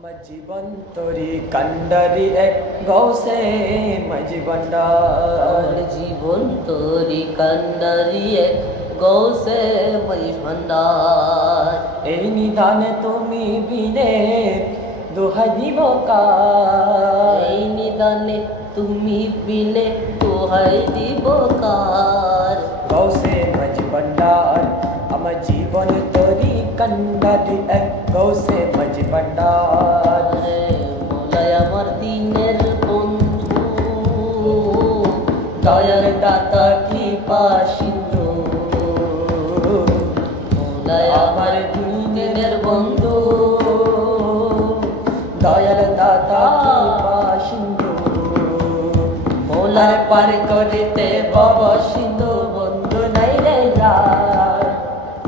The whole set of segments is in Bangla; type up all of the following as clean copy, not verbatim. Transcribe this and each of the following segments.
জীবন তরি কান্ডারি এক গৌসে মজবন্ডার জীবন তোরি কান্ডারি এক গৌসে মজবন্ডার এই নিদানে তুমি বিনে দোহাই দিব কার এই নিদানে তুমি বিনে দোহাই দিব কার গৌসে মজবন্ডার আমার জীবন তরি কান্ডারি এক গৌসে মজবন্ডার মোলায় আমার দিনের বন্ধু দয়ার দাতা কৃপা সিন্ধু মোলায় আমার দিনের বন্ধু দয়ার দাতা কৃপা সিন্ধু মোলার পার করিতে ভব সিন্ধু বন্ধু নাই রে যার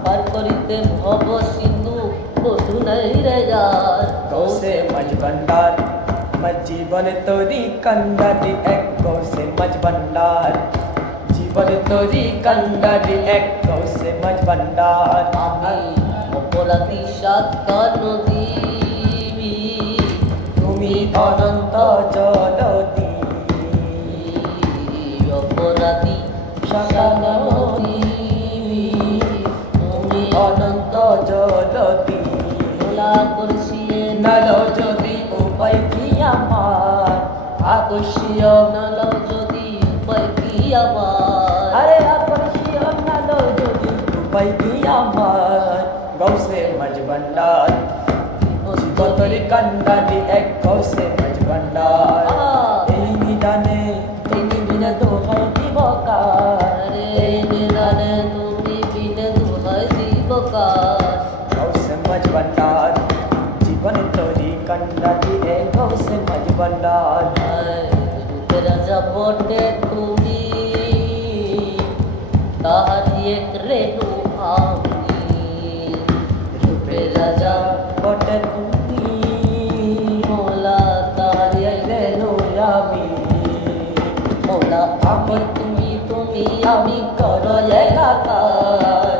পার করিতে ভব সিন্ধু বন্ধু নাই রে যার গৌসে মজবন্ডার আমার জীবন তরি কান্ডারি এক গৌসে মজবন্ডার জীবন তরি কান্ডারি এক গৌসে মজবন্ডার আমি অপরাধী সাতটা নদী তুমি অনন্ত জলদি অপরাধী সাতটা নদী তুমি অনন্ত জলদি ভোলা করছিয়ে নল যদি উপায় কি আমার আকর্ষীয় নাল যদি উপায় কি আমার আরে আকর্ষীয় নল যদি উপায় কি আমার গৌসে মজবন্ডার জীবতরি কান্ডারি এক গৌসে মজবন্ডার এই নিদানে তিনি বিনা দোহাই দিব কার এই নিদানে তুমি বিনে দোহাই দিব কার গৌসে মজবন্ডার জীবন তরি কান্ডারি এক গৌসে মজবন্ডার রূপের রাজা বটে তুমি তাহারি এক রেণু আমি রূপের রাজা বটে তুমি মোলা তাহারি এক রেণু আমি মোলা আমি তুমি তুমি আমি কর একাকার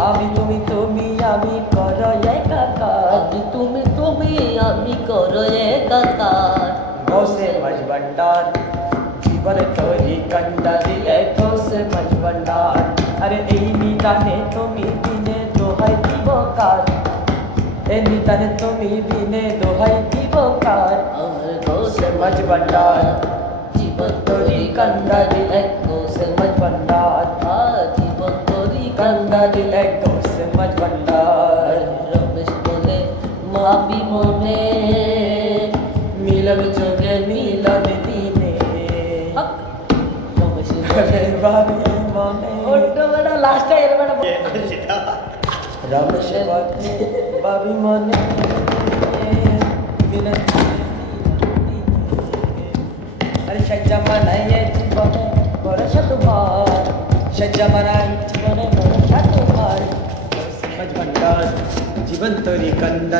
আমি তুমি আমি কর একাকার আমি তুমি তুমি আমি করো একাকার গৌসে মজবন্ডার জীবন তরি কান্ডারি এক গৌসে মজবন্ডার আরে এই নিদানে তুমি বিনে দোহাই দিব কার এই নিদানে তুমি বিনে দোহাই দিব কার আমার গৌসে গৌসে মজবন্ডার জীবন তরি কান্ডারি এক গৌসে মজবন্ডার জীবন তরি কান্ডারি এক গৌসে মজবন্ডার রমেশ বলে মাবি মনে মিলন যোগে মিলন দিনে রমেশ বলে বাবি মনে ওটা বেটা লাস্টে এর বেটা রমেশ বলে বাবি মনে মিলন আরে সজ্জা মানাইয়ে জীবনে ভরসা তোমার সজ্জা মানাই জীবনে ভরসা তোমার মজবন্ডার জীবন তরি কান্ডা